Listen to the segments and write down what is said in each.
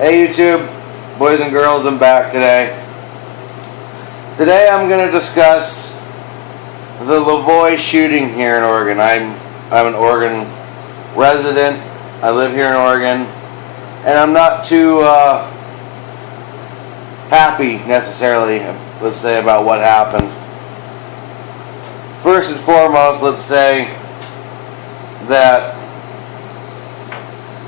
Hey YouTube, boys and girls, I'm back today. Today I'm going to discuss the LaVoy shooting here in Oregon. I'm an Oregon resident. I live here in Oregon, and I'm not too happy necessarily, let's say, about what happened. First and foremost, let's say that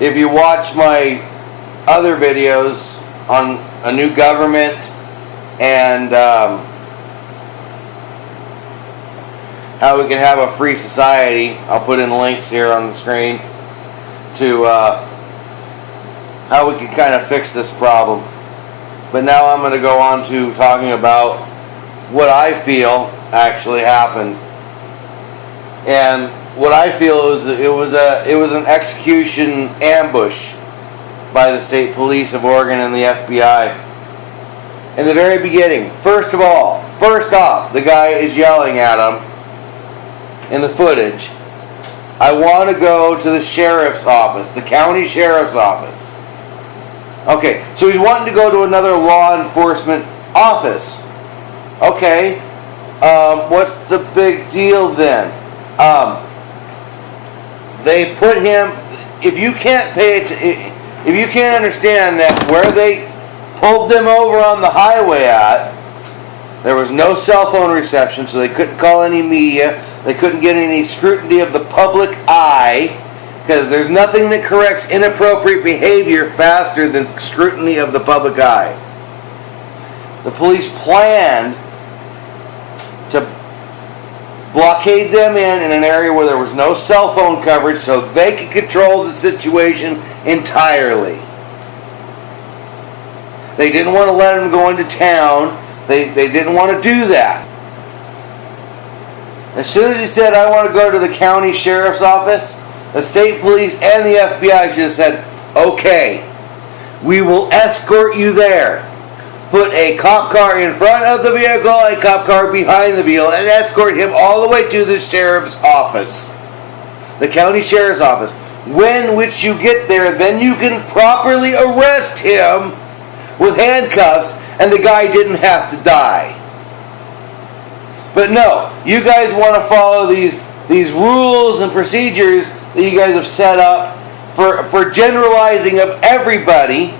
if you watch my other videos on a new government and how we can have a free society, I'll put in links here on the screen to how we can kind of fix this problem. But now I'm going to go on to talking about what I feel actually happened. And what I feel is that it was an execution ambush by the state police of Oregon and the FBI. In the very beginning, first off, the guy is yelling at him in the footage, "I want to go to the sheriff's office, the county sheriff's office." Okay, so he's wanting to go to another law enforcement office. Okay, what's the big deal then? They put him. If you can't understand that where they pulled them over on the highway at, there was no cell phone reception, so they couldn't call any media. They couldn't get any scrutiny of the public eye, because there's nothing that corrects inappropriate behavior faster than scrutiny of the public eye. The police planned to blockade them in an area where there was no cell phone coverage so they could control the situation entirely. They didn't want to let him go into town. They didn't want to do that. As soon as he said, "I want to go to the county sheriff's office," the state police and the FBI should have said, "Okay, we will escort you there. Put a cop car in front of the vehicle, a cop car behind the vehicle, and escort him all the way to the sheriff's office, the county sheriff's office. Which you get there, then you can properly arrest him with handcuffs, and the guy didn't have to die." But no, you guys want to follow these rules and procedures that you guys have set up for generalizing of everybody.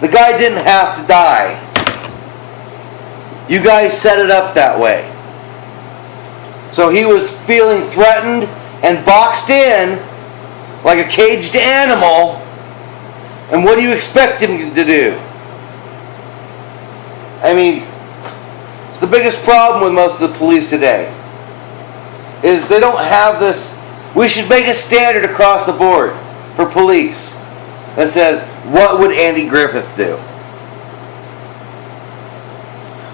The guy didn't have to die. You guys set it up that way. So he was feeling threatened and boxed in like a caged animal. And what do you expect him to do? I mean, it's the biggest problem with most of the police today, is they don't have this. We should make a standard across the board for police that says, what would Andy Griffith do?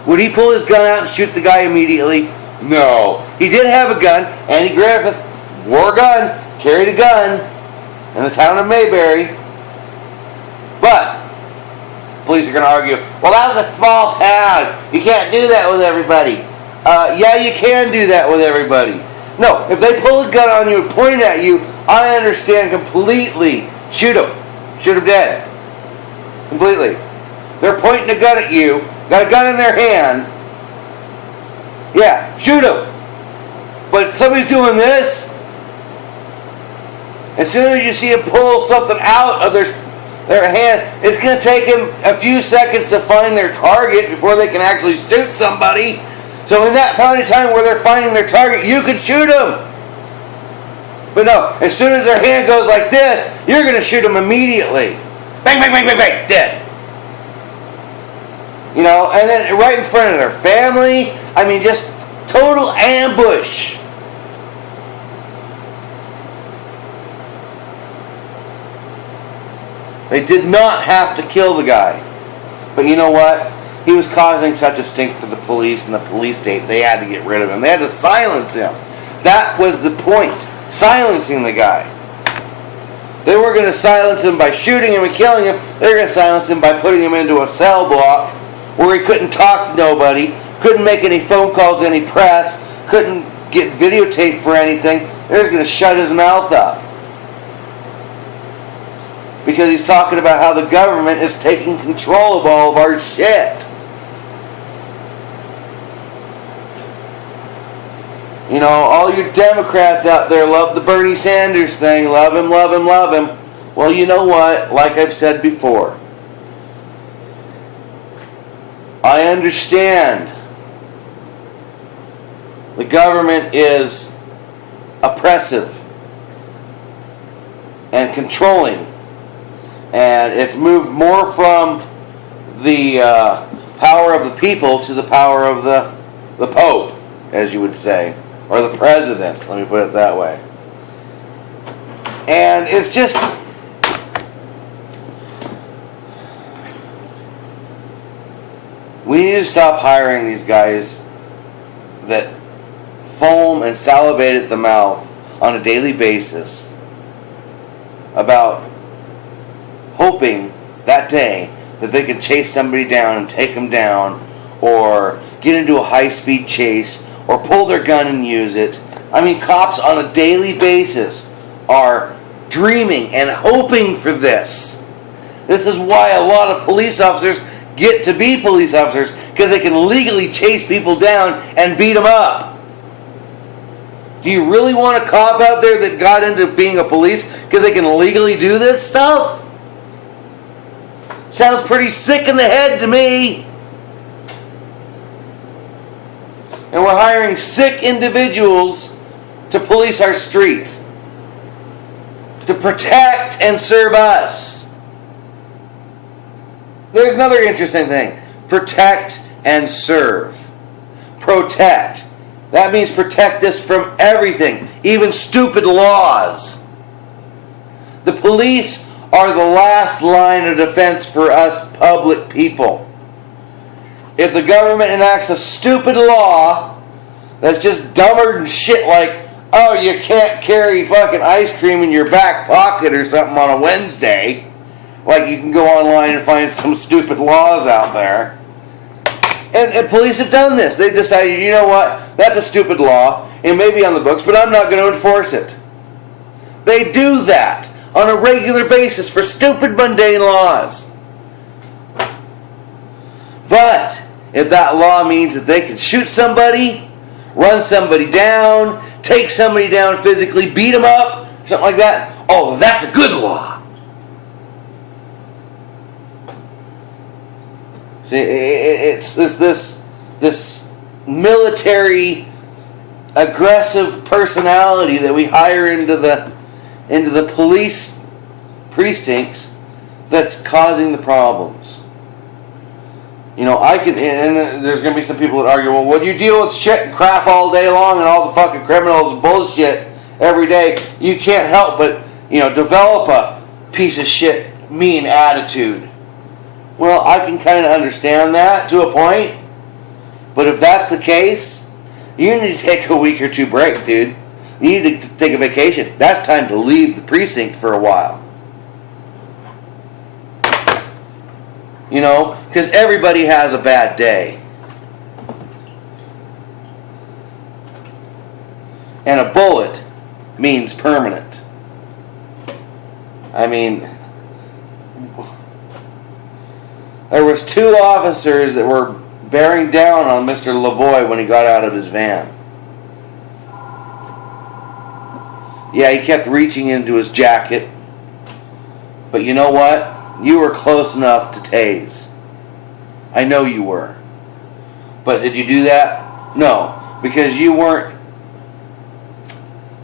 Would he pull his gun out and shoot the guy immediately? No. He did have a gun. Andy Griffith wore a gun, carried a gun in the town of Mayberry. But police are going to argue, well, that was a small town. You can't do that with everybody. Yeah, you can do that with everybody. No, if they pull a gun on you and point at you, I understand completely. Shoot them. Shoot them dead. Completely. They're pointing a gun at you, got a gun in their hand. Yeah, shoot them. But somebody's doing this. As soon as you see them pull something out of their hand, it's going to take them a few seconds to find their target before they can actually shoot somebody. So in that point of time where they're finding their target, you can shoot them. But no, as soon as their hand goes like this, you're going to shoot them immediately. Bang, bang, bang, bang, bang, dead. You know, and then right in front of their family. I mean, just total ambush. They did not have to kill the guy. But you know what? He was causing such a stink for the police and the police state, they had to get rid of him. They had to silence him. That was the point. Silencing the guy. They were going to silence him by shooting him and killing him. They were going to silence him by putting him into a cell block where he couldn't talk to nobody, couldn't make any phone calls to any press, couldn't get videotaped for anything. They were going to shut his mouth up. Because he's talking about how the government is taking control of all of our shit. You know, all you Democrats out there love the Bernie Sanders thing. Love him, love him, love him. Well, you know what? Like I've said before, I understand the government is oppressive and controlling. And it's moved more from the power of the people to the power of the Pope, as you would say. Or the president, let me put it that way. And it's just... we need to stop hiring these guys that foam and salivate at the mouth on a daily basis about hoping that day that they could chase somebody down and take them down, or get into a high-speed chase, or pull their gun and use it. I mean, cops on a daily basis are dreaming and hoping for this. This is why a lot of police officers get to be police officers, because they can legally chase people down and beat them up. Do you really want a cop out there that got into being a police because they can legally do this stuff? Sounds pretty sick in the head to me. And we're hiring sick individuals to police our streets, to protect and serve us. There's another interesting thing. Protect and serve. Protect. That means protect us from everything, even stupid laws. The police are the last line of defense for us public people. If the government enacts a stupid law that's just dumber than shit, like, oh, you can't carry fucking ice cream in your back pocket or something on a Wednesday, like you can go online and find some stupid laws out there. And police have done this. They decided, you know what, that's a stupid law. It may be on the books, but I'm not going to enforce it. They do that on a regular basis for stupid, mundane laws. But if that law means that they can shoot somebody, run somebody down, take somebody down physically, beat them up, something like that, oh, that's a good law. See, it's this military aggressive personality that we hire into the police precincts that's causing the problems. You know, and there's going to be some people that argue, well, when you deal with shit and crap all day long and all the fucking criminals and bullshit every day, you can't help but, you know, develop a piece of shit, mean attitude. Well, I can kind of understand that to a point. But if that's the case, you need to take a week or two break, dude. You need to take a vacation. That's time to leave the precinct for a while. You know, because everybody has a bad day. And a bullet means permanent. I mean, there was 2 officers that were bearing down on Mr. LaVoy when he got out of his van. Yeah, he kept reaching into his jacket. But you know what? You were close enough to tase. I know you were. But did you do that? No, because you weren't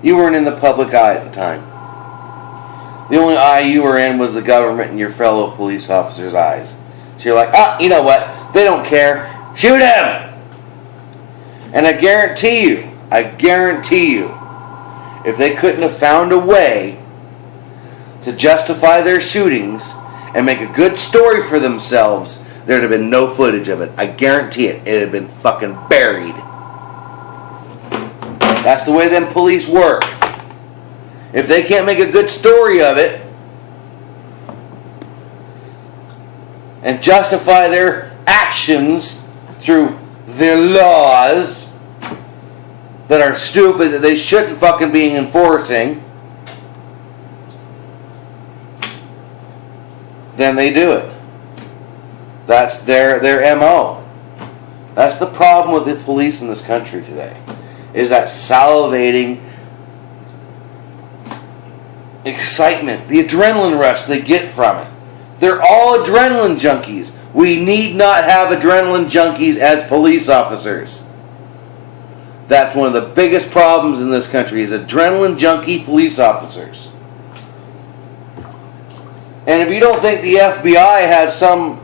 in the public eye at the time. The only eye you were in was the government and your fellow police officers' eyes. So you're like, you know what? They don't care. Shoot him! And I guarantee you, if they couldn't have found a way to justify their shootings and make a good story for themselves, there'd have been no footage of it. I guarantee it. It'd have been fucking buried. That's the way them police work. If they can't make a good story of it and justify their actions through their laws that are stupid, that they shouldn't fucking be enforcing, then they do it. That's their MO. That's the problem with the police in this country today, is that salivating excitement, the adrenaline rush they get from it. They're all adrenaline junkies. We need not have adrenaline junkies as police officers. That's one of the biggest problems in this country, is adrenaline junkie police officers. And if you don't think the FBI has some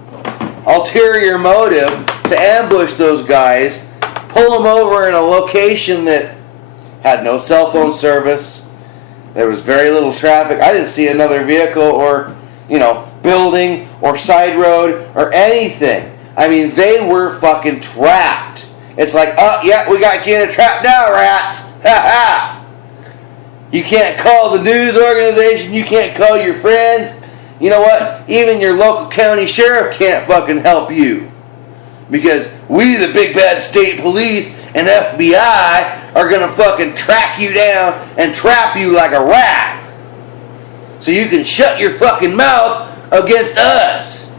ulterior motive to ambush those guys, pull them over in a location that had no cell phone service, there was very little traffic. I didn't see another vehicle or, building or side road or anything. I mean, they were fucking trapped. It's like, oh, yeah, we got you in a trap now, rats. Ha ha. You can't call the news organization. You can't call your friends. You know what? Even your local county sheriff can't fucking help you. Because we, the big bad state police and FBI, are going to fucking track you down and trap you like a rat. So you can shut your fucking mouth against us.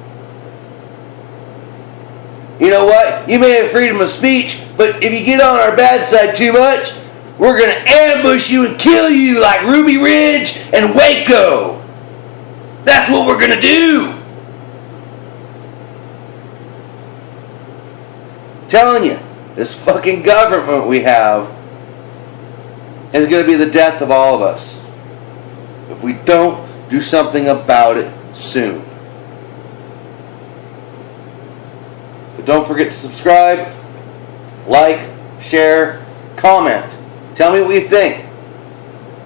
You know what? You may have freedom of speech, but if you get on our bad side too much, we're going to ambush you and kill you like Ruby Ridge and Waco. That's what we're going to do. I'm telling you, this fucking government we have is going to be the death of all of us if we don't do something about it soon. But don't forget to subscribe, like, share, comment. Tell me what you think.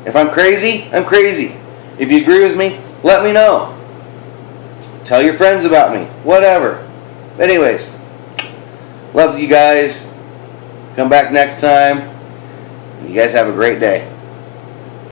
If I'm crazy, I'm crazy. If you agree with me, let me know. Tell your friends about me. Whatever. Anyways, love you guys. Come back next time. You guys have a great day.